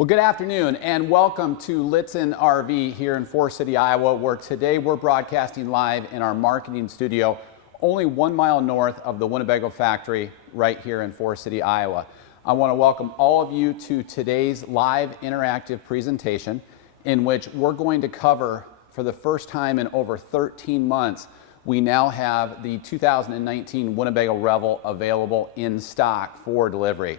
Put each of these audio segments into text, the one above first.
Well, good afternoon and welcome to Lichtsinn RV here in Forest City, Iowa, where today we're broadcasting live in our marketing studio only 1 mile north of the Winnebago factory right here in Forest City, Iowa. I want to welcome all of you to today's live interactive presentation in which we're going to cover, for the first time in over 13 months, we now have the 2019 Winnebago Revel available in stock for delivery.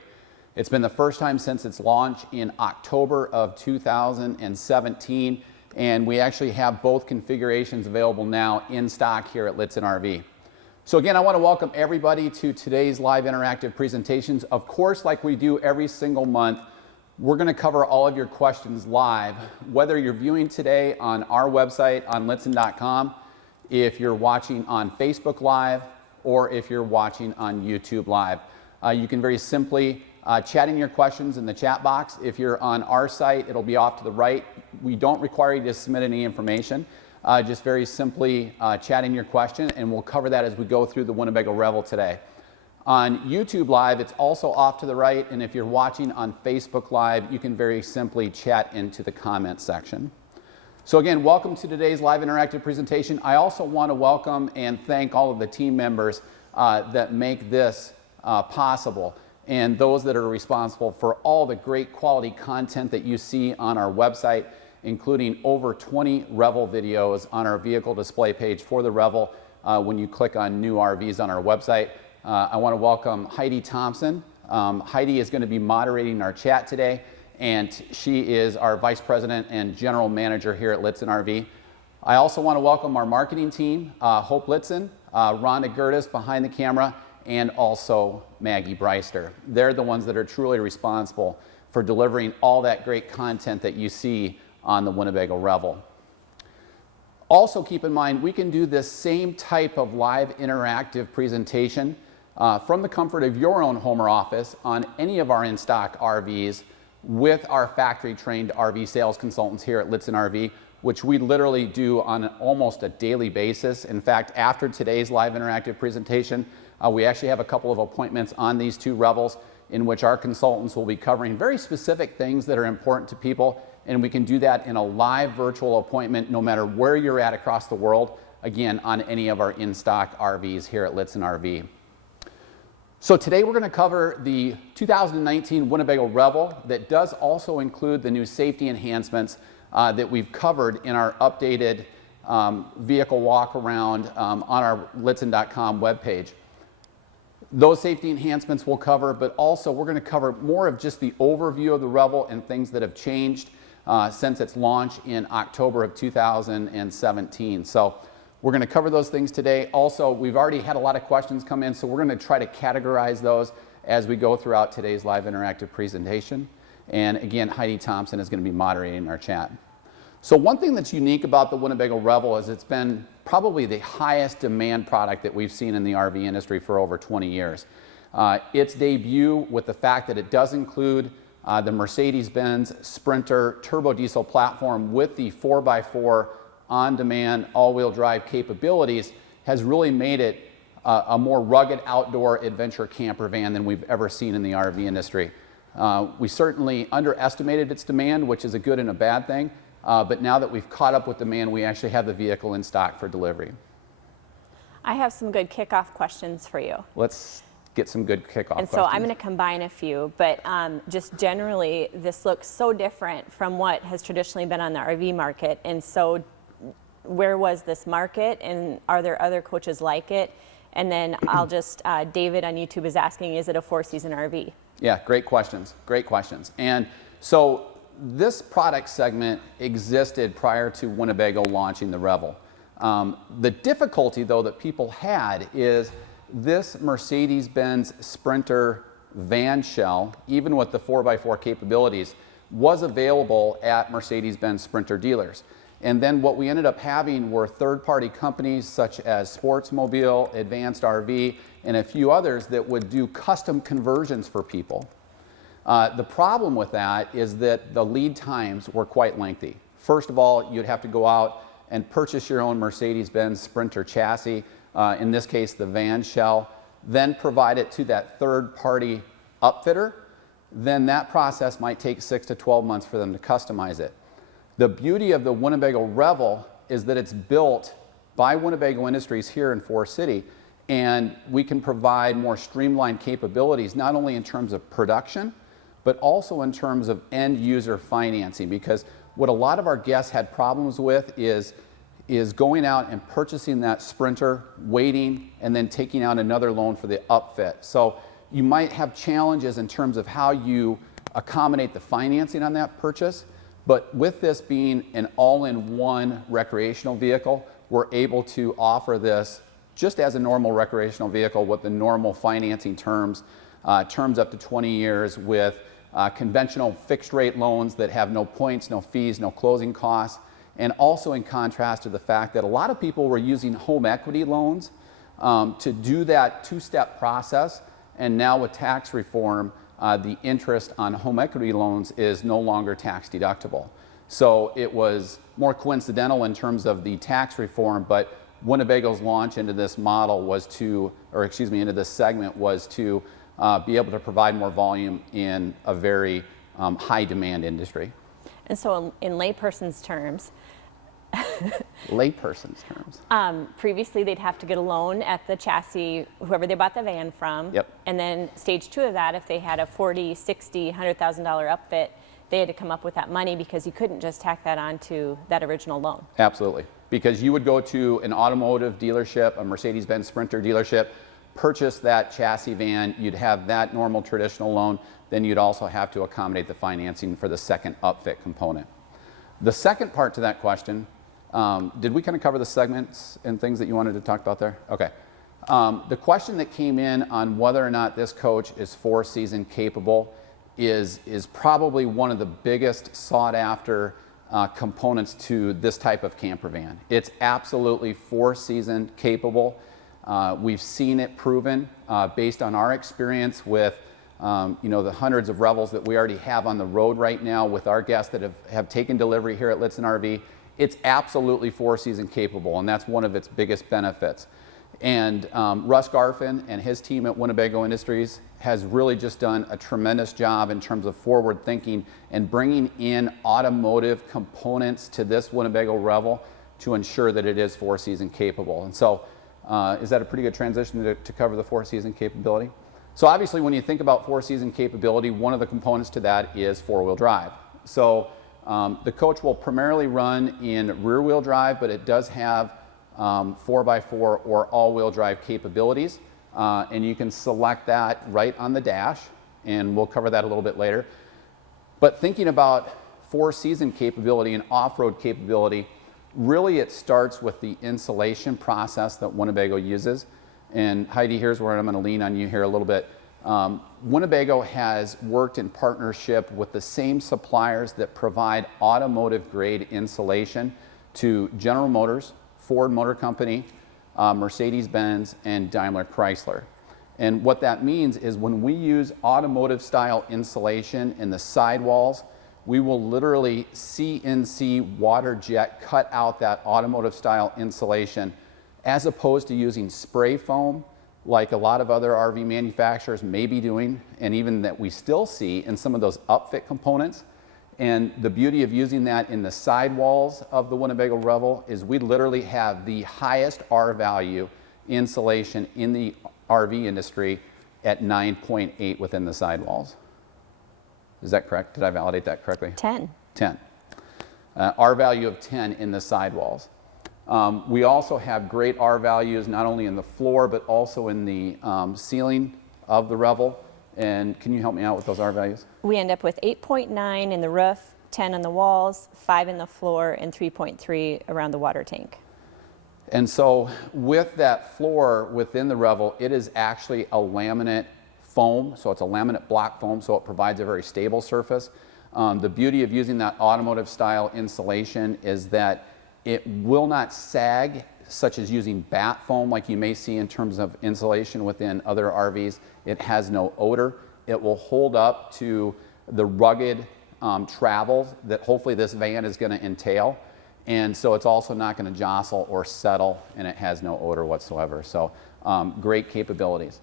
It's been the first time since its launch in October of 2017, and we actually have both configurations available now in stock here at Lichtsinn RV. So again, I want to welcome everybody to today's live interactive presentations. Of course, like we do every single month, we're going to cover all of your questions live, whether you're viewing today on our website on lichtsinn.com, if you're watching on Facebook Live, or if you're watching on YouTube Live. You can very simply chat in your questions in the chat box. If you're on our site, it'll be off to the right. We don't require you to submit any information. Just very simply chat in your question, and we'll cover that as we go through the Winnebago Revel today. On YouTube Live, it's also off to the right, and if you're watching on Facebook Live, you can very simply chat into the comment section. So again, welcome to today's live interactive presentation. I also want to welcome and thank all of the team members that make this possible, and those that are responsible for all the great quality content that you see on our website, including over 20 Revel videos on our vehicle display page for the Revel when you click on new RVs on our website. I want to welcome Heidi Thompson. Heidi is going to be moderating our chat today, and she is our Vice President and General Manager here at Lichtsinn RV. I also want to welcome our marketing team, Hope Litzen, Rhonda Gertis behind the camera, and also Maggie Breister. They're the ones that are truly responsible for delivering all that great content that you see on the Winnebago Revel. Also keep in mind, we can do this same type of live interactive presentation from the comfort of your own home or office on any of our in-stock RVs with our factory-trained RV sales consultants here at Lichtsinn RV, which we literally do on almost a daily basis. In fact, after today's live interactive presentation, we actually have a couple of appointments on these two Revels in which our consultants will be covering very specific things that are important to people, and we can do that in a live virtual appointment no matter where you're at across the world, again, on any of our in-stock RVs here at Lichtsinn RV. So today we're going to cover the 2019 Winnebago Revel that does also include the new safety enhancements that we've covered in our updated vehicle walk around on our lichtsinn.com webpage. Those safety enhancements we'll cover, but also we're going to cover more of just the overview of the Revel and things that have changed since its launch in October of 2017. So we're going to cover those things today. Also, we've already had a lot of questions come in, so we're going to try to categorize those as we go throughout today's live interactive presentation. And again, Heidi Thompson is going to be moderating our chat. So one thing that's unique about the Winnebago Revel is it's been probably the highest demand product that we've seen in the RV industry for over 20 years. Its debut with the fact that it does include the Mercedes-Benz Sprinter turbo diesel platform with the 4x4 on-demand all-wheel drive capabilities has really made it a more rugged outdoor adventure camper van than we've ever seen in the RV industry. We certainly underestimated its demand, which is a good and a bad thing. But now that we've caught up with demand, we actually have the vehicle in stock for delivery. I have some good kickoff questions for you. Let's get some good kickoff questions. So I'm going to combine a few, but just generally, this looks so different from what has traditionally been on the RV market. And so where was this market, and are there other coaches like it? And then I'll just, David on YouTube is asking, is it a 4-season RV? Yeah, great questions, great questions. And so this product segment existed prior to Winnebago launching the Revel. The difficulty, though, that people had is this Mercedes-Benz Sprinter van shell, even with the 4x4 capabilities, was available at Mercedes-Benz Sprinter dealers. And then what we ended up having were third-party companies such as Sportsmobile, Advanced RV, and a few others that would do custom conversions for people. The problem with that is that the lead times were quite lengthy. First of all, you'd have to go out and purchase your own Mercedes-Benz Sprinter chassis, in this case the van shell, then provide it to that third-party upfitter. then that process might take 6 to 12 months for them to customize it. The beauty of the Winnebago Revel is that it's built by Winnebago Industries here in Forest City, and we can provide more streamlined capabilities, not only in terms of production, but also in terms of end user financing, because what a lot of our guests had problems with is going out and purchasing that Sprinter, waiting, and then taking out another loan for the upfit. So you might have challenges in terms of how you accommodate the financing on that purchase, but with this being an all-in-one recreational vehicle, we're able to offer this just as a normal recreational vehicle with the normal financing terms, terms up to 20 years with conventional fixed rate loans that have no points, no fees, no closing costs, and also in contrast to the fact that a lot of people were using home equity loans to do that two-step process, and now with tax reform, the interest on home equity loans is no longer tax deductible. So it was more coincidental in terms of the tax reform, but Winnebago's launch into this model was to, or excuse me, into this segment was to be able to provide more volume in a very high demand industry. And so in layperson's terms, previously they'd have to get a loan at the chassis, whoever they bought the van from. Yep. And then stage two of that, if they had a $40,000, $60,000, $100,000 upfit, they had to come up with that money because you couldn't just tack that onto that original loan. Absolutely. Because you would go to an automotive dealership, a Mercedes-Benz Sprinter dealership, purchase that chassis van, you'd have that normal traditional loan, then you'd also have to accommodate the financing for the second upfit component. The second part to that question, did we kind of cover the segments and things that you wanted to talk about there? Okay. The question that came in on whether or not this coach is four-season capable is probably one of the biggest sought after components to this type of camper van. It's absolutely four-season capable. We've seen it proven based on our experience with the hundreds of Revels that we already have on the road right now with our guests that have taken delivery here at Lichtsinn RV. It's absolutely four-season capable, and that's one of its biggest benefits. And Russ Garfin and his team at Winnebago Industries has really just done a tremendous job in terms of forward thinking and bringing in automotive components to this Winnebago Revel to ensure that it is four-season capable. And so is that a pretty good transition to cover the four-season capability? So obviously when you think about four-season capability, one of the components to that is four-wheel drive. So the coach will primarily run in rear-wheel drive, but it does have 4x4 or all-wheel drive capabilities, and you can select that right on the dash, and we'll cover that a little bit later. But thinking about four-season capability and off-road capability, really it starts with the insulation process that Winnebago uses. And Heidi, here's where I'm going to lean on you here a little bit. Winnebago has worked in partnership with the same suppliers that provide automotive grade insulation to General Motors, Ford Motor Company, Mercedes-Benz, and Daimler Chrysler. And what that means is when we use automotive style insulation in the sidewalls, we will literally CNC water jet cut out that automotive style insulation, as opposed to using spray foam like a lot of other RV manufacturers may be doing, and even that we still see in some of those upfit components. And the beauty of using that in the sidewalls of the Winnebago Revel is we literally have the highest R value insulation in the RV industry at 9.8 within the sidewalls. Is that correct? Did I validate that correctly? 10. 10. R value of 10 in the sidewalls. We also have great R values not only in the floor but also in the ceiling of the Revel. And can you help me out with those R values? We end up with 8.9 in the roof, 10 on the walls, 5 in the floor, and 3.3 around the water tank. And so with that floor within the Revel, it is actually a laminate foam. So it's a laminate block foam, so it provides a very stable surface. The beauty of using that automotive style insulation is that it will not sag, such as using bat foam like you may see in terms of insulation within other RVs. It has no odor. It will hold up to the rugged travel that hopefully this van is going to entail. And so it's also not going to jostle or settle, and it has no odor whatsoever. So great capabilities.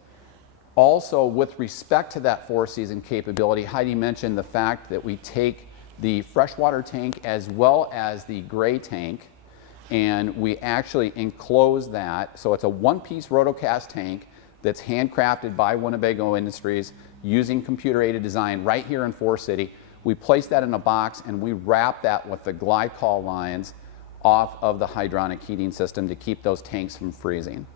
Also, with respect to that four-season capability, Heidi mentioned the fact that we take the freshwater tank as well as the gray tank, and we actually enclose that. So it's a one-piece rotocast tank that's handcrafted by Winnebago Industries using computer-aided design right here in Forest City. We place that in a box and we wrap that with the glycol lines off of the hydronic heating system to keep those tanks from freezing.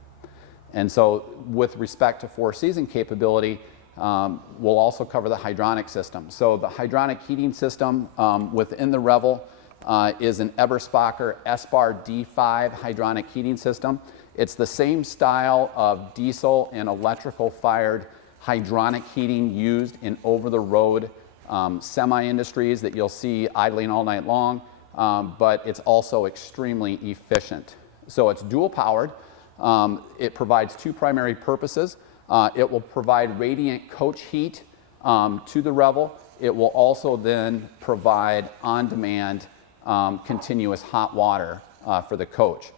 And so with respect to four-season capability, we'll also cover the hydronic system. So the hydronic heating system within the Revel is an Eberspacher S-Bar D5 hydronic heating system. It's the same style of diesel and electrical fired hydronic heating used in over-the-road semi-industries that you'll see idling all night long, but it's also extremely efficient. So it's dual powered. It provides two primary purposes. It will provide radiant coach heat to the Revel. It will also then provide on-demand continuous hot water for the coach.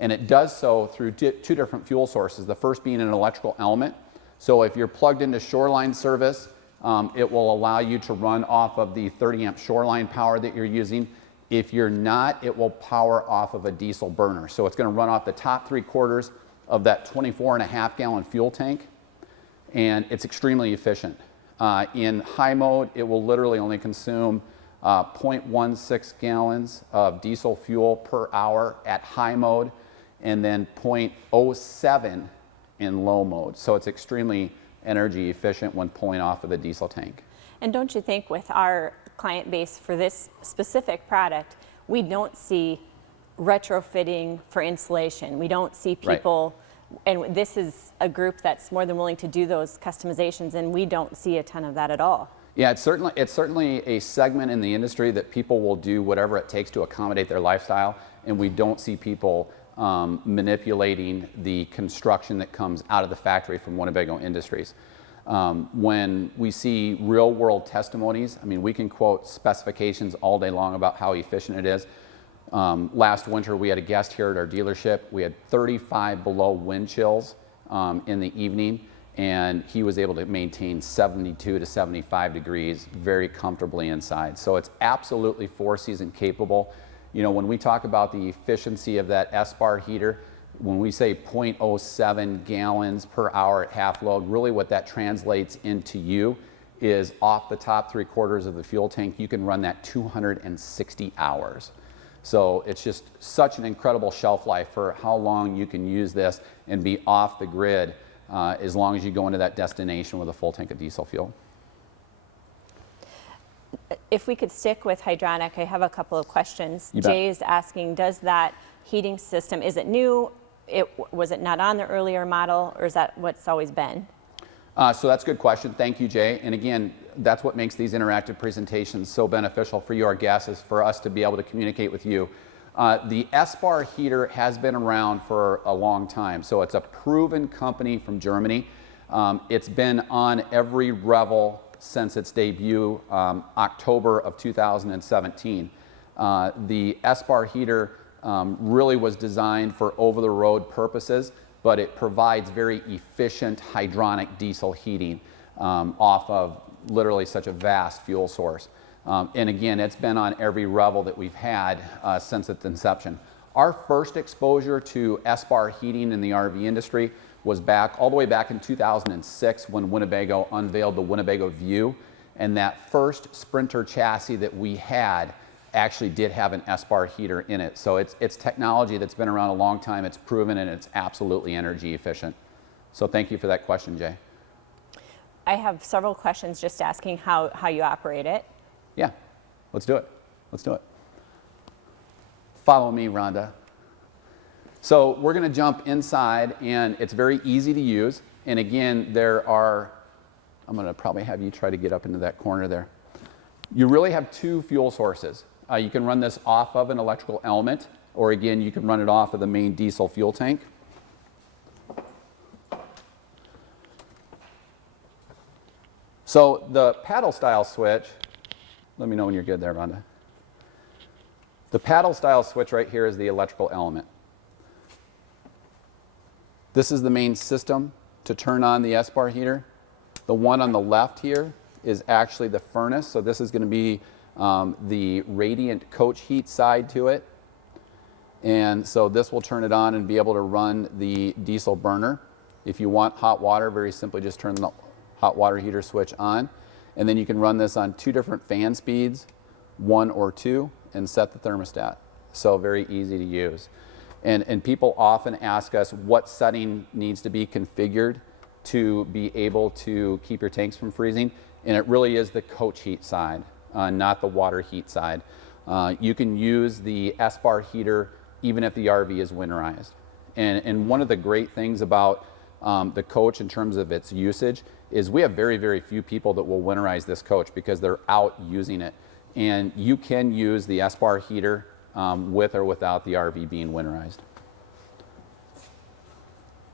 And it does so through two different fuel sources, the first being an electrical element. So if you're plugged into shoreline service, it will allow you to run off of the 30 amp shoreline power that you're using. If you're not, it will power off of a diesel burner. So it's going to run off the top 3/4 of that 24.5 gallon fuel tank, and it's extremely efficient. In high mode, it will literally only consume 0.16 gallons of diesel fuel per hour at high mode, and then 0.07 in low mode. So it's extremely energy efficient when pulling off of the diesel tank. And don't you think with our client base for this specific product, we don't see retrofitting for insulation. We don't see people, right. And this is a group that's more than willing to do those customizations, and we don't see a ton of that at all. Yeah, it's certainly a segment in the industry that people will do whatever it takes to accommodate their lifestyle, and we don't see people manipulating the construction that comes out of the factory from Winnebago Industries. When we see real world testimonies, I mean, we can quote specifications all day long about how efficient it is. Last winter, we had a guest here at our dealership. We had 35 below wind chills in the evening, and he was able to maintain 72 to 75 degrees very comfortably inside. So it's absolutely four-season capable. You know, when we talk about the efficiency of that S-Bar heater, when we say 0.07 gallons per hour at half load, really what that translates into you is off the top 3/4 of the fuel tank, you can run that 260 hours. So it's just such an incredible shelf life for how long you can use this and be off the grid as long as you go into that destination with a full tank of diesel fuel. If we could stick with hydronic, I have a couple of questions. Jay is asking, does that heating system, is it new? Was it not on the earlier model, or is that what's always been? So that's a good question. Thank you, Jay. And again, that's what makes these interactive presentations so beneficial for you, our guests, is for us to be able to communicate with you. The S-Bar heater has been around for a long time. So it's a proven company from Germany. It's been on every Revel since its debut, October of 2017. The S-Bar heater really was designed for over-the-road purposes, but it provides very efficient hydronic diesel heating off of literally such a vast fuel source. And again, it's been on every Revel that we've had since its inception. Our first exposure to S-Bar heating in the RV industry was all the way back in 2006 when Winnebago unveiled the Winnebago View, and that first Sprinter chassis that we had actually did have an S-Bar heater in it. So it's technology that's been around a long time, it's proven, and it's absolutely energy efficient. So thank you for that question, Jay. I have several questions just asking how you operate it. Yeah, let's do it. Let's do it. Follow me, Rhonda. So we're going to jump inside, and it's very easy to use. And again, I'm going to probably have you try to get up into that corner there. You really have two fuel sources. You can run this off of an electrical element, or again, you can run it off of the main diesel fuel tank. So the paddle style switch, let me know when you're good there, Rhonda. The paddle style switch right here is the electrical element. This is the main system to turn on the S-bar heater. The one on the left here is actually the furnace, so this is going to be the radiant coach heat side to it. And so this will turn it on and be able to run the diesel burner. If you want hot water, very simply just turn the hot water heater switch on. And then you can run this on 2 different fan speeds, 1 or 2, and set the thermostat. So very easy to use. And people often ask us what setting needs to be configured to be able to keep your tanks from freezing. And it really is the coach heat side, not the water heat side. You can use the S-bar heater even if the RV is winterized. And one of the great things about the coach in terms of its usage is we have very, very few people that will winterize this coach because they're out using it. And you can use the S-bar heater with or without the RV being winterized.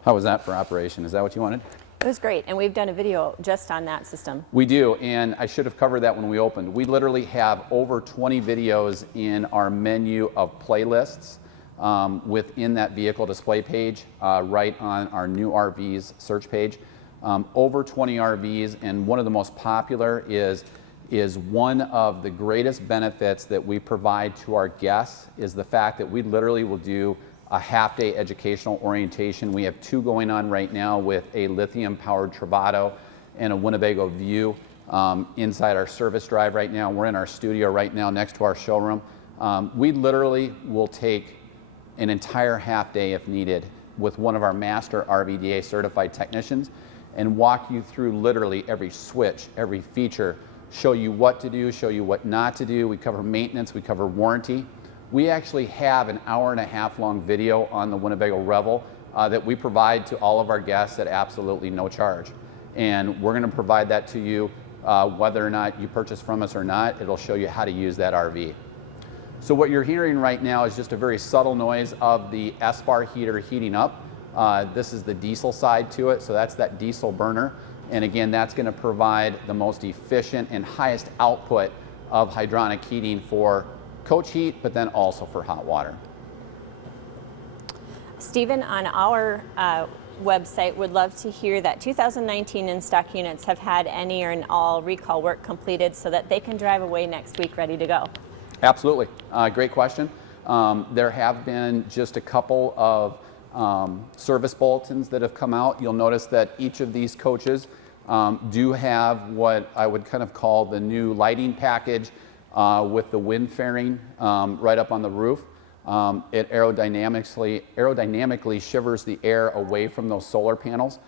How was that for operation? Is that what you wanted? It was great, and we've done a video just on that system. We do, and I should have covered that when we opened. We literally have over 20 videos in our menu of playlists within that vehicle display page, right on our new RVs search page. Over 20 RVs, and one of the most popular is one of the greatest benefits that we provide to our guests is the fact that we literally will do a half-day educational orientation. We have 2 going on right now with a lithium-powered Travato and a Winnebago View inside our service drive right now. We're in our studio right now next to our showroom. We literally will take an entire half-day if needed with one of our master RVDA certified technicians and walk you through literally every switch, every feature, show you what to do, show you what not to do. We cover maintenance, we cover warranty. We actually have an 1.5 hour long video on the Winnebago Revel that we provide to all of our guests at absolutely no charge. And we're going to provide that to you whether or not you purchase from us or not. It'll show you how to use that RV. So what you're hearing right now is just a very subtle noise of the S-bar heater heating up. This is the diesel side to it, so that's that diesel burner. And again, that's going to provide the most efficient and highest output of hydronic heating for coach heat, but then also for hot water. Stephen, on our website, would love to hear that 2019 in-stock units have had any or all recall work completed so that they can drive away next week ready to go. Absolutely. Great question. There have been just a couple of service bulletins that have come out. You'll notice that each of these coaches do have what I would kind of call the new lighting package with the wind fairing right up on the roof. It aerodynamically shivers the air away from those solar panels.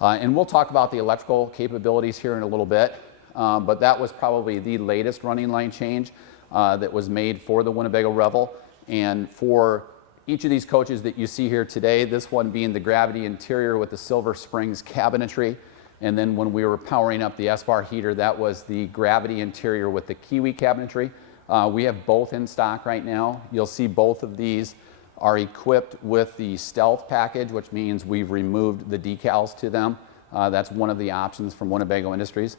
And we'll talk about the electrical capabilities here in a little bit, but that was probably the latest running line change that was made for the Winnebago Revel. And for each of these coaches that you see here today, this one being the gravity interior with the Silver Springs cabinetry. And then when we were powering up the S-bar heater, that was the gravity interior with the Kiwi cabinetry. We have both in stock right now. You'll see both of these are equipped with the Stealth package, which means we've removed the decals to them. That's one of the options from Winnebago Industries.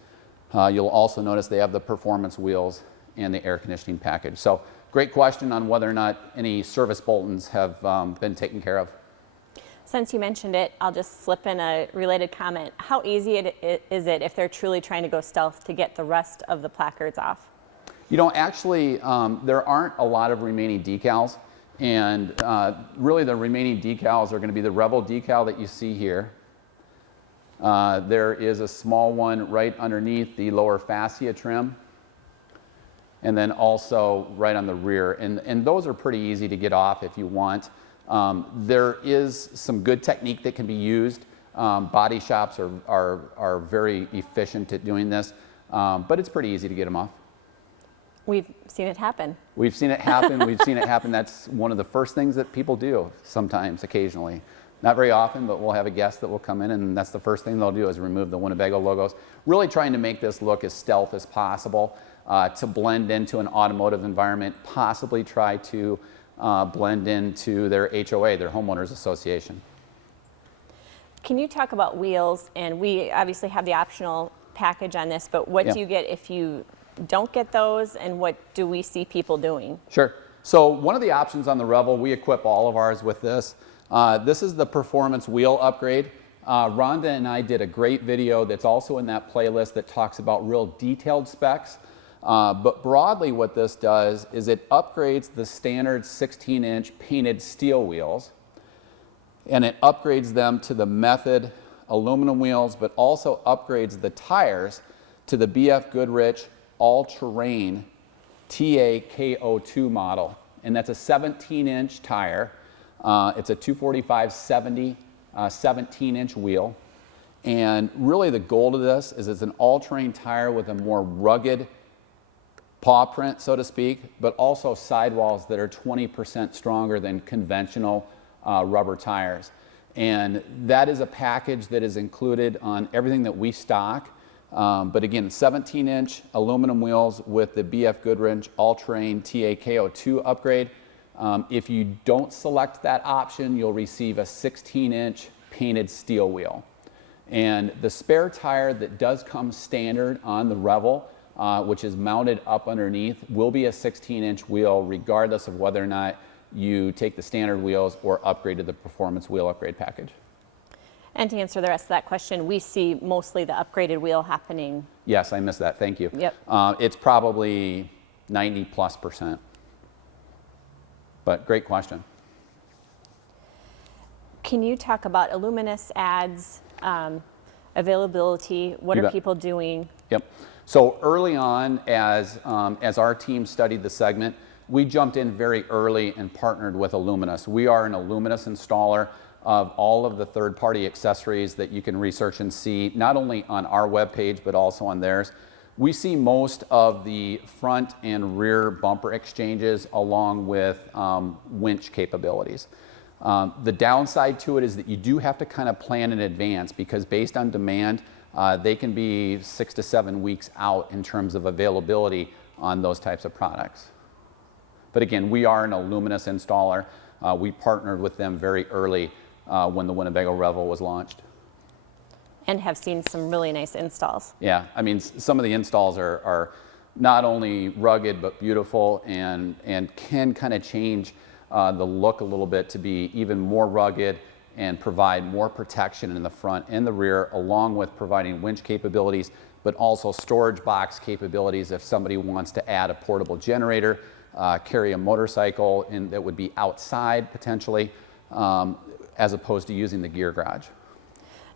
You'll also notice they have the performance wheels and the air conditioning package. So great question on whether or not any service bulletins have been taken care of. Since you mentioned it, I'll just slip in a related comment. How easy is it if they're truly trying to go stealth to get the rest of the placards off? You know, actually, there aren't a lot of remaining decals. And really the remaining decals are going to be the Revel decal that you see here. There is a small one right underneath the lower fascia trim. And then also right on the rear. And those are pretty easy to get off if you want. There is some good technique that can be used. Body shops are very efficient at doing this, but it's pretty easy to get them off. We've seen it happen. We've seen it happen. We've seen it happen. That's one of the first things that people do sometimes, occasionally. Not very often, but we'll have a guest that will come in and that's the first thing they'll do is remove the Winnebago logos. Really trying to make this look as stealth as possible to blend into an automotive environment, possibly try to blend into their HOA, their homeowners association. Can you talk about wheels? And we obviously have the optional package on this, but what do you get if you don't get those, and what do we see people doing? Sure. So one of the options on the Revel, we equip all of ours with this. This is the performance wheel upgrade. Rhonda and I did a great video that's also in that playlist that talks about real detailed specs. But broadly what this does is it upgrades the standard 16-inch painted steel wheels, and it upgrades them to the Method aluminum wheels, but also upgrades the tires to the BF Goodrich all-terrain TAKO2 model. And that's a 17-inch tire. It's a 245/70 17-inch wheel. And really the goal to this is it's an all-terrain tire with a more rugged paw print, so to speak, but also sidewalls that are 20% stronger than conventional rubber tires. And that is a package that is included on everything that we stock. But again, 17-inch aluminum wheels with the BF Goodrich all-terrain TAKO2 upgrade. If you don't select that option, you'll receive a 16-inch painted steel wheel. And the spare tire that does come standard on the Revel, which is mounted up underneath, will be a 16-inch wheel regardless of whether or not you take the standard wheels or upgrade to the performance wheel upgrade package. And to answer the rest of that question, we see mostly the upgraded wheel happening. Yes, I missed that. Thank you. Yep. It's probably 90+%. But great question. Can you talk about Illuminous ads, availability? What are people doing? Yep. So early on, as our team studied the segment, we jumped in very early and partnered with Illuminous. We are an Illuminous installer of all of the third-party accessories that you can research and see, not only on our webpage, but also on theirs. We see most of the front and rear bumper exchanges along with winch capabilities. The downside to it is that you do have to kind of plan in advance, because based on demand, they can be 6 to 7 weeks out in terms of availability on those types of products. But again, we are an Illuminous installer. We partnered with them very early when the Winnebago Revel was launched. And have seen some really nice installs. Yeah, I mean, some of the installs are not only rugged but beautiful, and can kind of change the look a little bit to be even more rugged and provide more protection in the front and the rear, along with providing winch capabilities, but also storage box capabilities if somebody wants to add a portable generator, carry a motorcycle that would be outside potentially, as opposed to using the gear garage.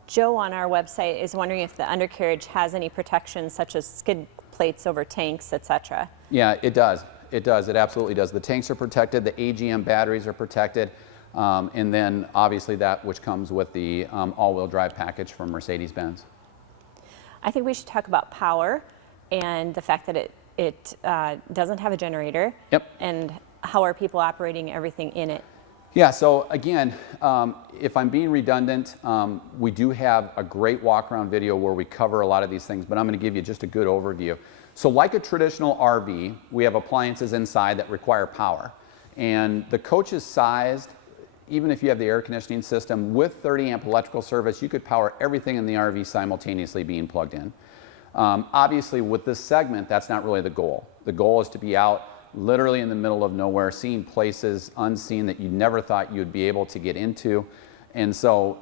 Joe on our website is wondering if the undercarriage has any protection, such as skid plates over tanks, etc. Yeah, it does. It does. It absolutely does. The tanks are protected. The AGM batteries are protected. And then obviously that which comes with the all-wheel drive package from Mercedes-Benz. I think we should talk about power and the fact that it doesn't have a generator. Yep. And how are people operating everything in it? Yeah, so again, if I'm being redundant, we do have a great walk-around video where we cover a lot of these things, but I'm going to give you just a good overview. So like a traditional RV, we have appliances inside that require power. And the coach is sized, even if you have the air conditioning system, with 30 amp electrical service, you could power everything in the RV simultaneously being plugged in. Obviously, with this segment, that's not really the goal. The goal is to be out literally in the middle of nowhere, seeing places unseen that you never thought you'd be able to get into. And so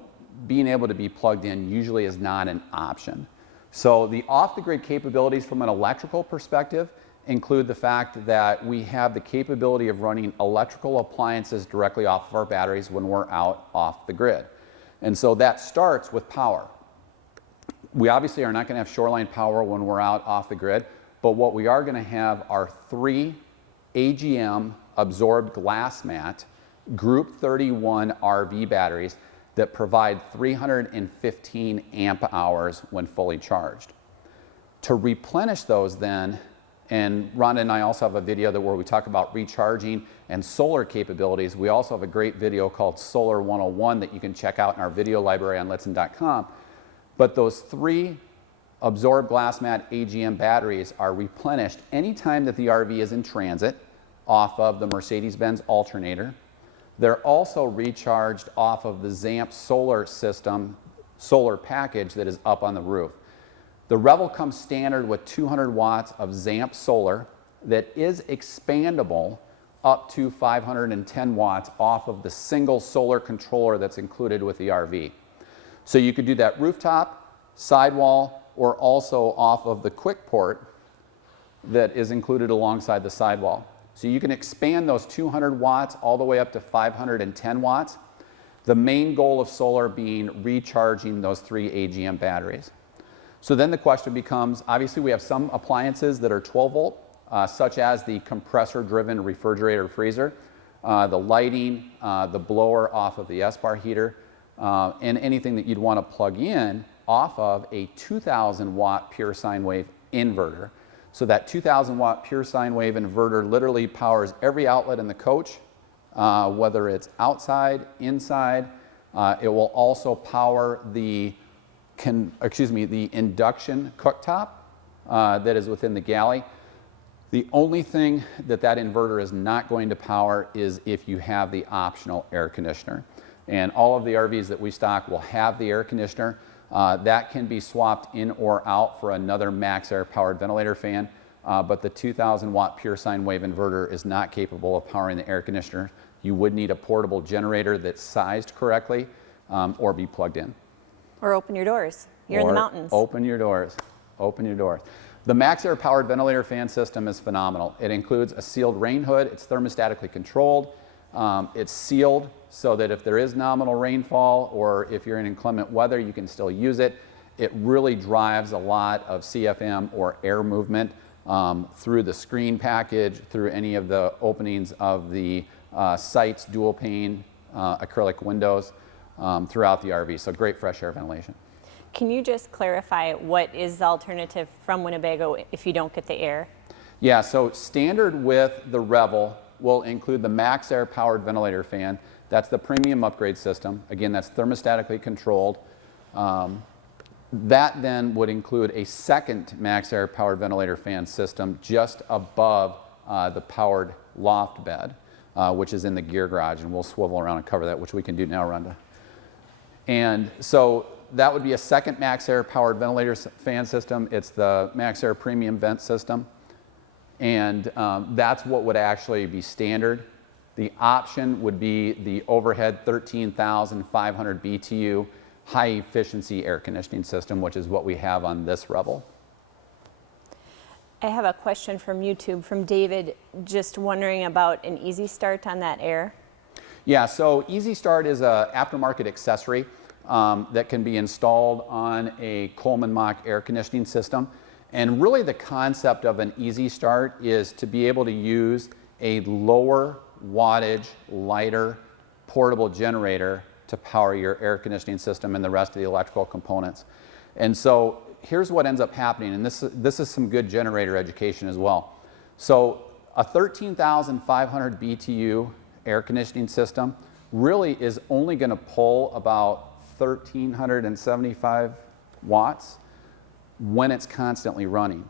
being able to be plugged in usually is not an option. So the off-the-grid capabilities from an electrical perspective include the fact that we have the capability of running electrical appliances directly off of our batteries when we're out off the grid. And so that starts with power. We obviously are not going to have shoreline power when we're out off the grid, but what we are going to have are 3 AGM absorbed glass mat Group 31 RV batteries that provide 315 amp hours when fully charged. To replenish those then, and Rhonda and I also have a video where we talk about recharging and solar capabilities. We also have a great video called Solar 101 that you can check out in our video library on Lichtsinn.com. But those 3 absorbed glass mat AGM batteries are replenished anytime that the RV is in transit off of the Mercedes-Benz alternator. They're also recharged off of the ZAMP solar system, solar package that is up on the roof. The Revel comes standard with 200 watts of ZAMP solar that is expandable up to 510 watts off of the single solar controller that's included with the RV. So you could do that rooftop, sidewall, or also off of the quick port that is included alongside the sidewall. So you can expand those 200 watts all the way up to 510 watts. The main goal of solar being recharging those 3 AGM batteries. So then the question becomes, obviously we have some appliances that are 12 volt, such as the compressor-driven refrigerator freezer, the lighting, the blower off of the S-bar heater, and anything that you'd want to plug in off of a 2,000 watt pure sine wave inverter. So that 2,000 watt pure sine wave inverter literally powers every outlet in the coach, whether it's outside, inside. It will also power the induction cooktop that is within the galley. The only thing that inverter is not going to power is if you have the optional air conditioner. And all of the RVs that we stock will have the air conditioner. That can be swapped in or out for another max air powered ventilator fan, but the 2,000 watt pure sine wave inverter is not capable of powering the air conditioner. You would need a portable generator that's sized correctly, or be plugged in. Or open your doors. You're in the mountains. Open your doors. Open your doors. The max air powered ventilator fan system is phenomenal. It includes a sealed rain hood. It's thermostatically controlled. It's sealed so that if there is nominal rainfall or if you're in inclement weather, you can still use it. It really drives a lot of CFM or air movement through the screen package, through any of the openings of the sights, dual pane, acrylic windows throughout the RV. So great fresh air ventilation. Can you just clarify what is the alternative from Winnebago if you don't get the air? Yeah, so standard with the Revel will include the max air powered ventilator fan. That's the premium upgrade system. Again, that's thermostatically controlled. That then would include a second max air powered ventilator fan system just above the powered loft bed, which is in the gear garage, and we'll swivel around and cover that, which we can do now, Rhonda. And so that would be a second max air powered ventilator fan system. It's the max air premium vent system. And that's what would actually be standard. The option would be the overhead 13,500 BTU high efficiency air conditioning system, which is what we have on this Revel. I have a question from YouTube from David, just wondering about an easy start on that air. Yeah, so Easy Start is an aftermarket accessory that can be installed on a Coleman Mach air conditioning system. And really the concept of an Easy Start is to be able to use a lower wattage, lighter, portable generator to power your air conditioning system and the rest of the electrical components. And so here's what ends up happening, and this is some good generator education as well. So a 13,500 BTU air conditioning system really is only going to pull about 1,375 watts when it's constantly running.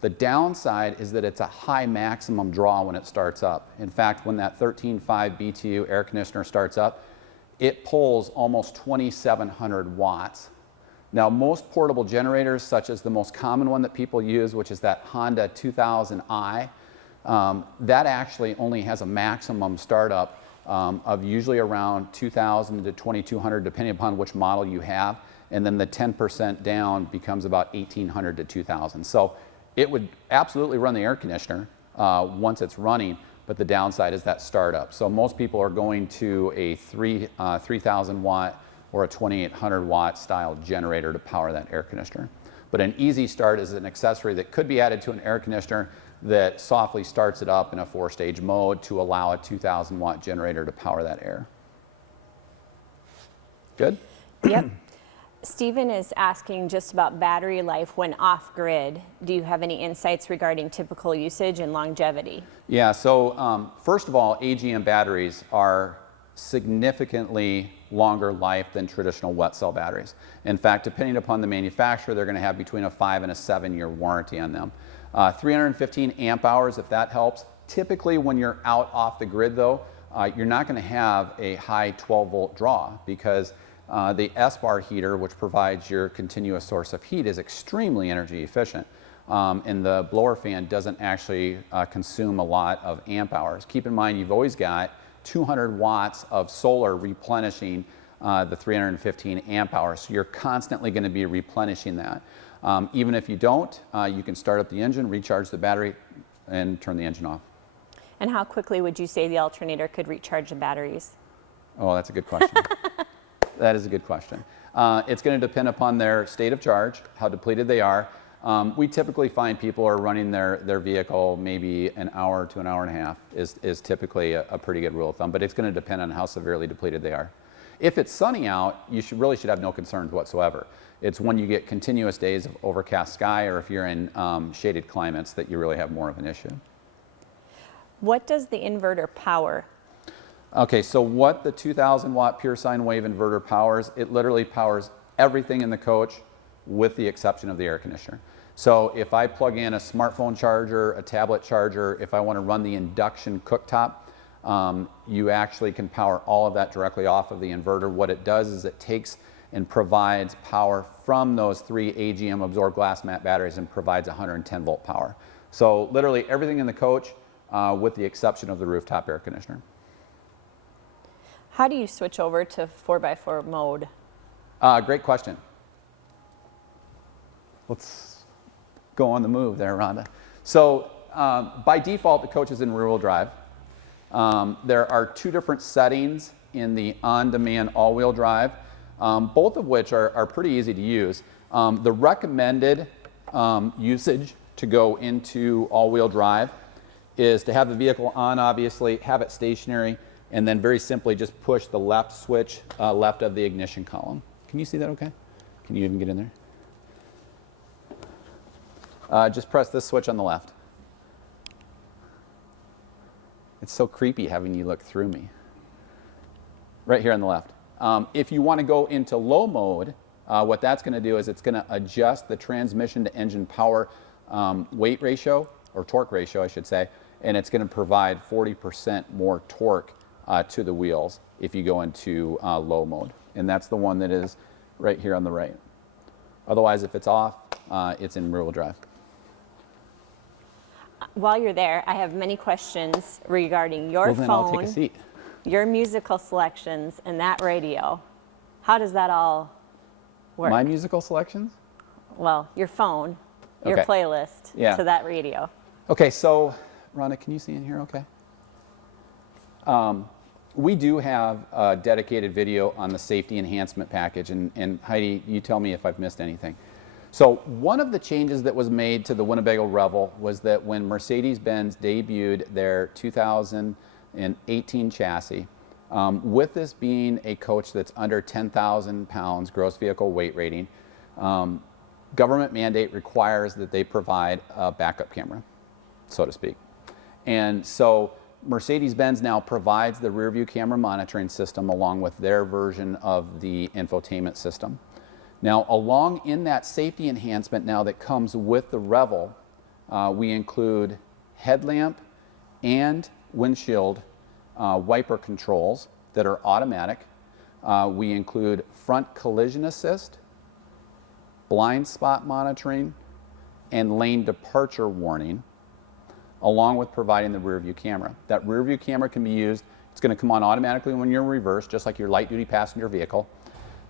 The downside is that it's a high maximum draw when it starts up. In fact, when that 13.5 BTU air conditioner starts up, it pulls almost 2,700 watts. Now, most portable generators, such as the most common one that people use, which is that Honda 2000i, that actually only has a maximum startup of usually around 2,000 to 2,200, depending upon which model you have. And then the 10% down becomes about 1,800 to 2,000. So it would absolutely run the air conditioner once it's running, but the downside is that startup. So most people are going to a 3,000 watt or a 2,800 watt style generator to power that air conditioner. But an Easy Start is an accessory that could be added to an air conditioner that softly starts it up in a 4-stage mode to allow a 2,000 watt generator to power that air. Good? Yep. Stephen is asking just about battery life when off-grid. Do you have any insights regarding typical usage and longevity? Yeah, so first of all, AGM batteries are significantly longer life than traditional wet cell batteries. In fact, depending upon the manufacturer, they're going to have between a 5 and a 7-year warranty on them. 315 amp hours, if that helps. Typically, when you're out off the grid, though, you're not going to have a high 12-volt draw because the S-bar heater, which provides your continuous source of heat, is extremely energy efficient. And the blower fan doesn't actually consume a lot of amp hours. Keep in mind, you've always got 200 watts of solar replenishing the 315 amp hours. So you're constantly going to be replenishing that. Even if you don't, you can start up the engine, recharge the battery, and turn the engine off. And how quickly would you say the alternator could recharge the batteries? Oh, that's a good question. That is a good question. It's going to depend upon their state of charge, how depleted they are. We typically find people are running their vehicle maybe an hour to an hour and a half is typically a pretty good rule of thumb, but it's going to depend on how severely depleted they are. If it's sunny out, you really should have no concerns whatsoever. It's when you get continuous days of overcast sky or if you're in shaded climates that you really have more of an issue. What does the inverter power? Okay, so what the 2,000 watt pure sine wave inverter powers, it literally powers everything in the coach with the exception of the air conditioner. So if I plug in a smartphone charger, a tablet charger, if I want to run the induction cooktop, you actually can power all of that directly off of the inverter. What it does is it takes and provides power from those 3 AGM absorbed glass mat batteries and provides 110 volt power. So literally everything in the coach with the exception of the rooftop air conditioner. How do you switch over to 4x4 mode? Great question. Let's go on the move there, Rhonda. So by default, the coach is in rear-wheel drive. There are 2 different settings in the on-demand all-wheel drive, both of which are pretty easy to use. The recommended usage to go into all-wheel drive is to have the vehicle on, obviously, have it stationary, and then very simply just push the left switch left of the ignition column. Can you see that okay? Can you even get in there? Just press this switch on the left. It's so creepy having you look through me. Right here on the left. If you want to go into low mode, what that's going to do is it's going to adjust the transmission to engine power weight ratio, or torque ratio, I should say, and it's going to provide 40% more torque to the wheels if you go into low mode. And that's the one that is right here on the right. Otherwise, if it's off, it's in rear-wheel drive. While you're there, I have many questions regarding your phone, I'll take a seat. Your musical selections, and that radio. How does that all work? My musical selections? Well, your phone, your playlist to that radio. Okay, so Rhonda, can you see in here okay? We do have a dedicated video on the safety enhancement package, and Heidi, you tell me if I've missed anything. So one of the changes that was made to the Winnebago Revel was that when Mercedes-Benz debuted their 2018 chassis, with this being a coach that's under 10,000 pounds gross vehicle weight rating, government mandate requires that they provide a backup camera, so to speak. And so Mercedes-Benz now provides the rear view camera monitoring system along with their version of the infotainment system. Now, along in that safety enhancement now that comes with the Revel, we include headlamp and windshield wiper controls that are automatic. We include front collision assist, blind spot monitoring, and lane departure warning, along with providing the rear view camera. That rear view camera can be used, it's going to come on automatically when you're in reverse, just like your light duty passenger vehicle.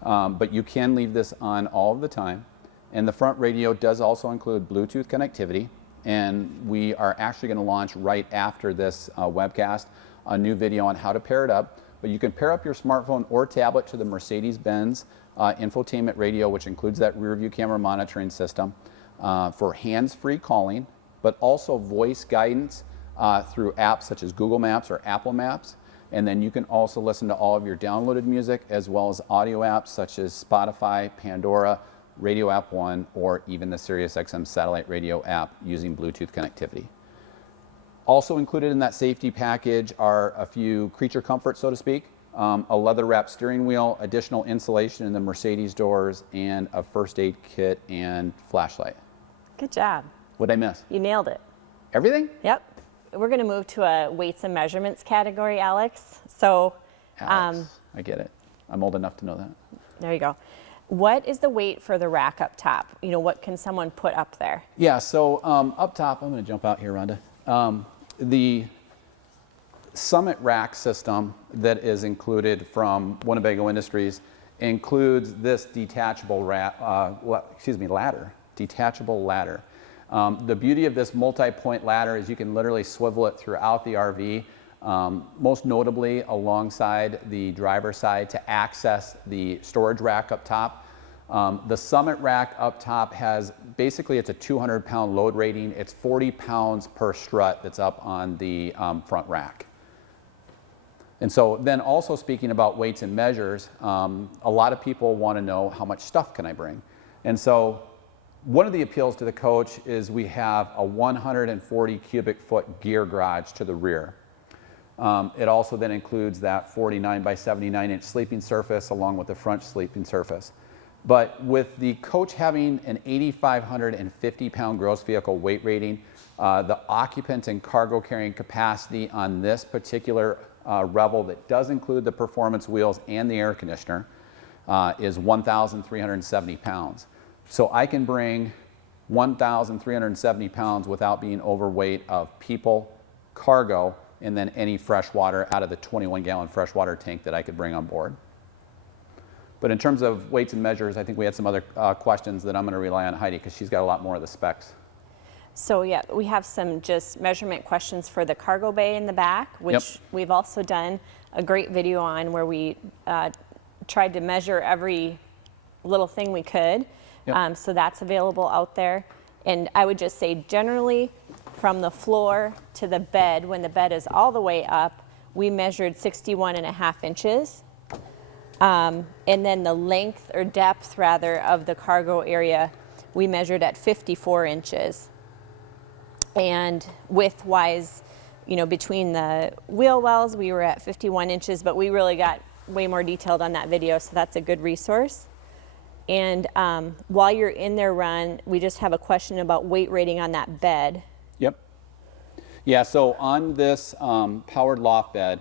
But you can leave this on all of the time. And the front radio does also include Bluetooth connectivity. And we are actually going to launch right after this webcast a new video on how to pair it up. But you can pair up your smartphone or tablet to the Mercedes-Benz infotainment radio, which includes that rear view camera monitoring system for hands-free calling, but also voice guidance through apps such as Google Maps or Apple Maps. And then you can also listen to all of your downloaded music as well as audio apps such as Spotify, Pandora, Radio App One, or even the SiriusXM satellite radio app using Bluetooth connectivity. Also included in that safety package are a few creature comforts, so to speak, a leather-wrapped steering wheel, additional insulation in the Mercedes doors, and a first aid kit and flashlight. Good job. What'd I miss? You nailed it. Everything? Yep. We're going to move to a weights and measurements category, Alex. So, Alex, I get it. I'm old enough to know that. There you go. What is the weight for the rack up top? You know, what can someone put up there? Yeah, so up top, I'm going to jump out here, Rhonda. The Summit rack system that is included from Winnebago Industries includes this detachable ladder. Detachable ladder. The beauty of this multi-point ladder is you can literally swivel it throughout the RV, most notably alongside the driver's side to access the storage rack up top. The Summit rack up top has, basically it's a 200-pound load rating. It's 40 pounds per strut that's up on the front rack. And so then also speaking about weights and measures, a lot of people want to know how much stuff can I bring. And so one of the appeals to the coach is we have a 140 cubic foot gear garage to the rear. It also then includes that 49 by 79 inch sleeping surface along with the front sleeping surface. But with the coach having an 8,550 pound gross vehicle weight rating, the occupant and cargo carrying capacity on this particular Revel that does include the performance wheels and the air conditioner is 1,370 pounds. So I can bring 1,370 pounds without being overweight of people, cargo, and then any fresh water out of the 21-gallon freshwater tank that I could bring on board. But in terms of weights and measures, I think we had some other questions that I'm going to rely on Heidi because she's got a lot more of the specs. So yeah, we have some just measurement questions for the cargo bay in the back, which we've also done a great video on where we tried to measure every little thing we could. So that's available out there. And I would just say generally from the floor to the bed, when the bed is all the way up, we measured 61.5 inches. And then the length or depth rather of the cargo area, we measured at 54 inches. And width-wise, you know, between the wheel wells, we were at 51 inches, but we really got way more detailed on that video, so that's a good resource. And while you're in there, Ron, we just have a question about weight rating on that bed. Yep. Yeah, so on this powered loft bed,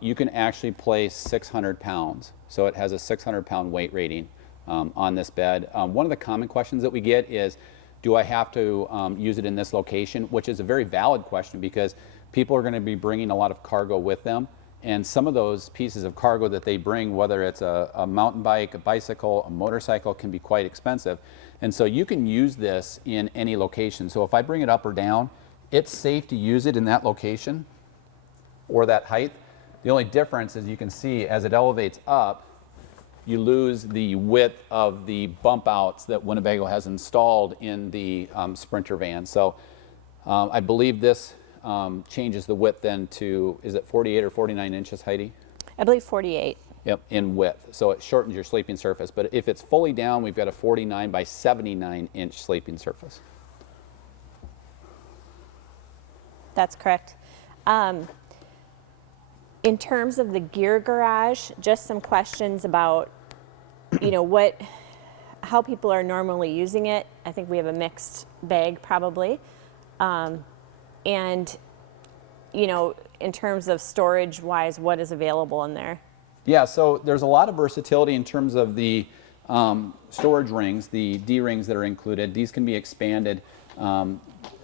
you can actually place 600 pounds. So it has a 600-pound weight rating on this bed. One of the common questions that we get is, do I have to use it in this location? Which is a very valid question because people are going to be bringing a lot of cargo with them. And some of those pieces of cargo that they bring, whether it's a mountain bike, a bicycle, a motorcycle, can be quite expensive. And so you can use this in any location. So if I bring it up or down, it's safe to use it in that location or that height. The only difference is you can see as it elevates up, you lose the width of the bump outs that Winnebago has installed in the Sprinter van. So I believe this changes the width then to, is it 48 or 49 inches, Heidi? I believe 48. Yep, in width. So it shortens your sleeping surface. But if it's fully down, we've got a 49 by 79 inch sleeping surface. That's correct. In terms of the gear garage, just some questions about, you know, how people are normally using it. I think we have a mixed bag probably. And, you know, in terms of storage wise, what is available in there? Yeah, so there's a lot of versatility in terms of the storage rings, the D rings that are included. These can be expanded.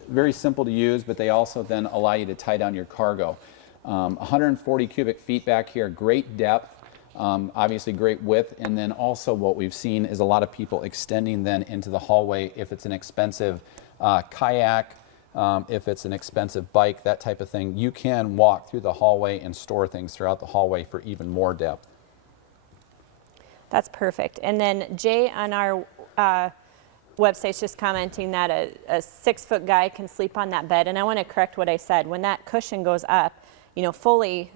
Very simple to use, but they also then allow you to tie down your cargo. 140 cubic feet back here, great depth, obviously great width, and then also what we've seen is a lot of people extending then into the hallway if it's an expensive kayak, if it's an expensive bike, that type of thing. You can walk through the hallway and store things throughout the hallway for even more depth. That's perfect. And then Jay on our website's just commenting that a 6-foot guy can sleep on that bed. And I want to correct what I said. When that cushion goes up, you know, fully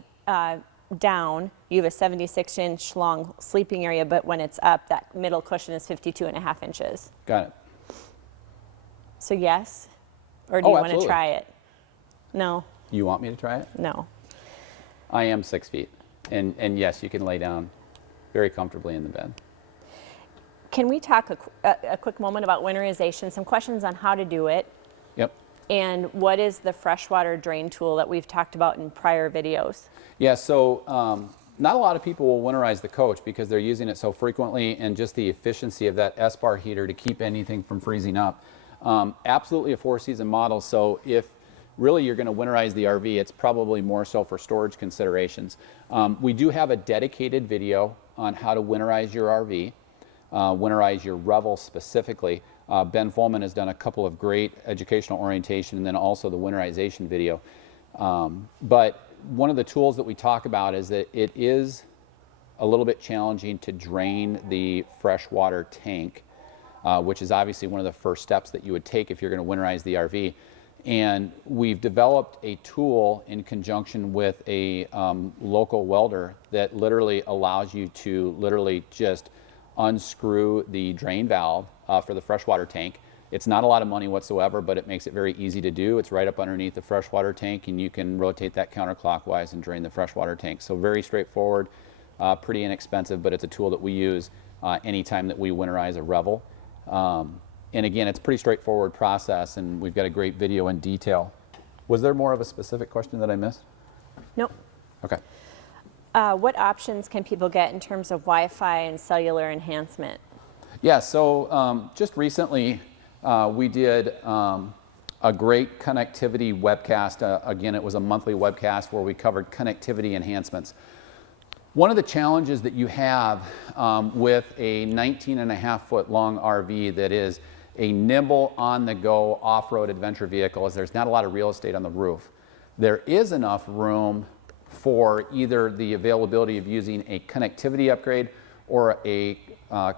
down, you have a 76-inch long sleeping area, but when it's up, that middle cushion is 52.5 inches. Got it. So yes? Or do you want to absolutely. try it? No. You want me to try it? No. I am 6 feet. And yes, you can lay down very comfortably in the bed. Can we talk a quick moment about winterization? Some questions on how to do it. Yep. And what is the freshwater drain tool that we've talked about in prior videos? Yeah, so not a lot of people will winterize the coach because they're using it so frequently, and just the efficiency of that S-bar heater to keep anything from freezing up. Absolutely a 4-season model, so if really you're going to winterize the RV. It's probably more so for storage considerations. We do have a dedicated video on how to winterize your RV, winterize your Revel specifically. Ben Folman has done a couple of great educational orientation and then also the winterization video. But one of the tools that we talk about is that it is a little bit challenging to drain the freshwater tank, which is obviously one of the first steps that you would take if you're going to winterize the RV. And we've developed a tool in conjunction with a local welder that literally allows you to literally just unscrew the drain valve for the freshwater tank. It's not a lot of money whatsoever, but it makes it very easy to do. It's right up underneath the freshwater tank, and you can rotate that counterclockwise and drain the freshwater tank. So very straightforward, pretty inexpensive, but it's a tool that we use anytime that we winterize a Revel. And again, it's a pretty straightforward process, and we've got a great video in detail. Was there more of a specific question that I missed? Nope. Okay. What options can people get in terms of Wi-Fi and cellular enhancement? Yeah, so just recently we did a great connectivity webcast. Again, it was a monthly webcast where we covered connectivity enhancements. One of the challenges that you have with a 19.5-foot long RV that is a nimble, on-the-go, off-road adventure vehicle is there's not a lot of real estate on the roof. There is enough room for either the availability of using a connectivity upgrade or a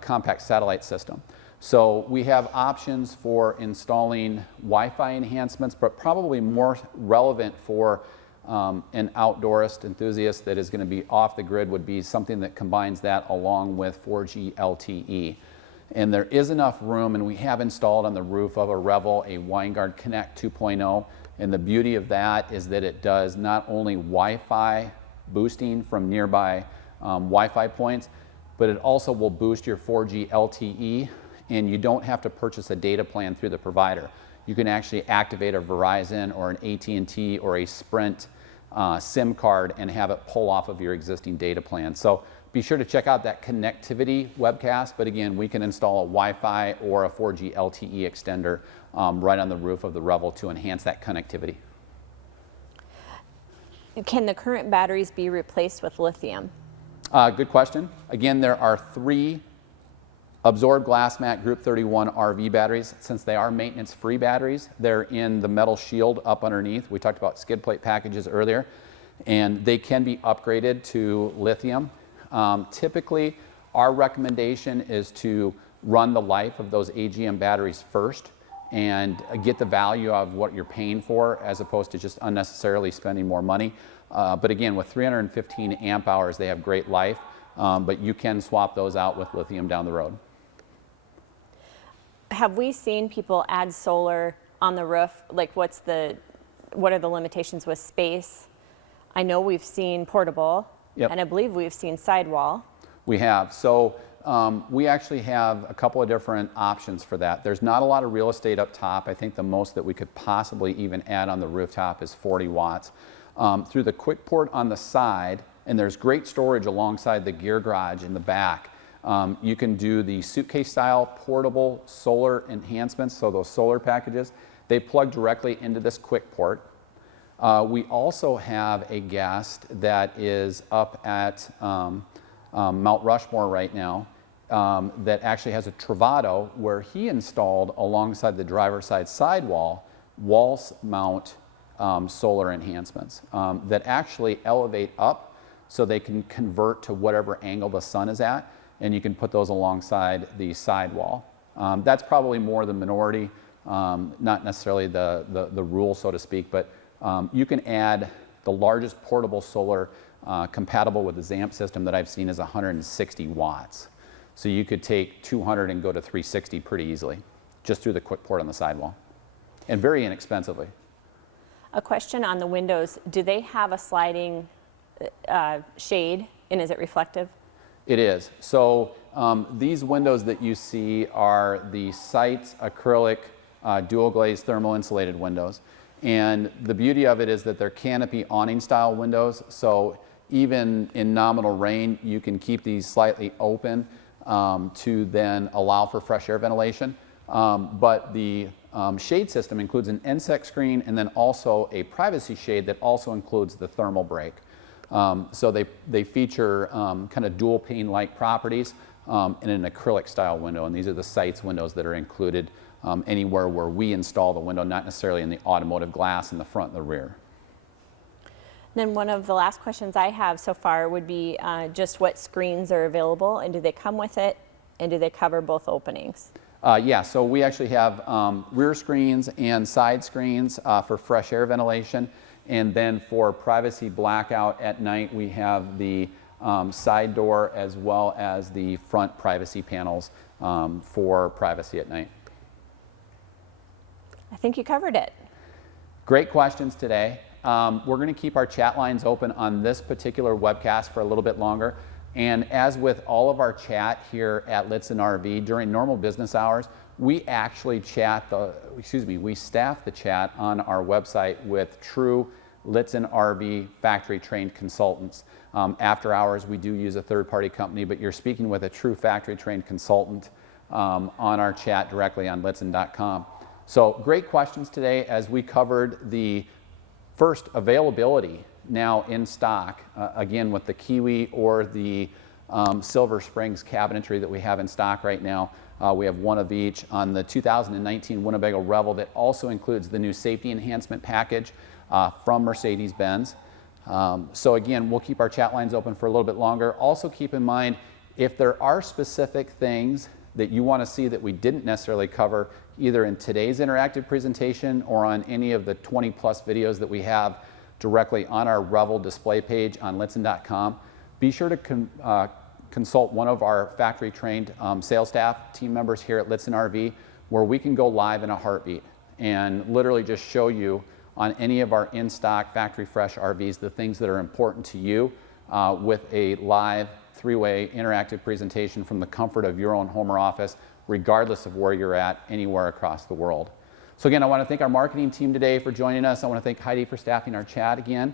compact satellite system. So we have options for installing Wi-Fi enhancements, but probably more relevant for an outdoorist enthusiast that is going to be off the grid would be something that combines that along with 4G LTE. And there is enough room, and we have installed on the roof of a Revel a WineGuard Connect 2.0. And the beauty of that is that it does not only Wi-Fi boosting from nearby Wi-Fi points, but it also will boost your 4G LTE, and you don't have to purchase a data plan through the provider. You can actually activate a Verizon or an AT&T or a Sprint SIM card and have it pull off of your existing data plan. So be sure to check out that connectivity webcast, but again, we can install a Wi-Fi or a 4G LTE extender right on the roof of the Revel to enhance that connectivity. Can the current batteries be replaced with lithium? Good question. Again, there are 3 absorbed glass mat Group 31 RV batteries. Since they are maintenance-free batteries, they're in the metal shield up underneath. We talked about skid plate packages earlier, and they can be upgraded to lithium. Typically, our recommendation is to run the life of those AGM batteries first and get the value of what you're paying for as opposed to just unnecessarily spending more money. But again, with 315 amp hours, they have great life, but you can swap those out with lithium down the road. Have we seen people add solar on the roof? Like what are the limitations with space? I know we've seen portable, Yep. and I believe we've seen sidewall. We have. So we actually have a couple of different options for that. There's not a lot of real estate up top. I think the most that we could possibly even add on the rooftop is 40 watts. Through the quick port on the side, and there's great storage alongside the gear garage in the back. You can do the suitcase style portable solar enhancements, so those solar packages, they plug directly into this quick port. We also have a guest that is up at Mount Rushmore right now that actually has a Travado where he installed alongside the driver's side sidewall wall mount solar enhancements that actually elevate up so they can convert to whatever angle the sun is at, and you can put those alongside the sidewall. That's probably more the minority, not necessarily the rule, so to speak, but you can add the largest portable solar compatible with the ZAMP system that I've seen is 160 watts. So you could take 200 and go to 360 pretty easily, just through the quick port on the sidewall, and very inexpensively. A question on the windows, do they have a sliding shade, and is it reflective? It is. So these windows that you see are the Sites acrylic dual glaze thermal insulated windows. And the beauty of it is that they're canopy awning style windows. So even in nominal rain, you can keep these slightly open to then allow for fresh air ventilation. But the shade system includes an insect screen and then also a privacy shade that also includes the thermal break. So they feature kind of dual pane like properties in an acrylic style window, and these are the Sights windows that are included anywhere where we install the window, not necessarily in the automotive glass in the front and the rear. Then one of the last questions I have so far would be just what screens are available, and do they come with it, and do they cover both openings? Yeah, so we actually have rear screens and side screens for fresh air ventilation, and then for privacy blackout at night we have the side door as well as the front privacy panels for privacy at night. I think you covered it. Great questions today. We're going to keep our chat lines open on this particular webcast for a little bit longer. And as with all of our chat here at Lichtsinn RV, during normal business hours, we actually we staff the chat on our website with true Lichtsinn RV factory trained consultants. After hours, we do use a third-party company, but you're speaking with a true factory trained consultant on our chat directly on Lichtsinn.com. So great questions today as we covered the first availability now in stock, again with the Kiwi or the Silver Springs cabinetry that we have in stock right now. We have one of each on the 2019 Winnebago Revel that also includes the new safety enhancement package from Mercedes-Benz. So again, we'll keep our chat lines open for a little bit longer. Also keep in mind, if there are specific things that you want to see that we didn't necessarily cover either in today's interactive presentation or on any of the 20+ videos that we have directly on our Revel display page on Lichtsinn.com, be sure to consult one of our factory trained sales staff team members here at Lichtsinn RV, where we can go live in a heartbeat and literally just show you on any of our in-stock factory fresh RVs the things that are important to you with a live three-way interactive presentation from the comfort of your own home or office, regardless of where you're at anywhere across the world. So again, I want to thank our marketing team today for joining us. I want to thank Heidi for staffing our chat again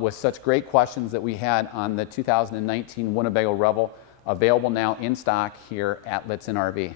with such great questions that we had on the 2019 Winnebago Revel, available now in stock here at Lichtsinn RV.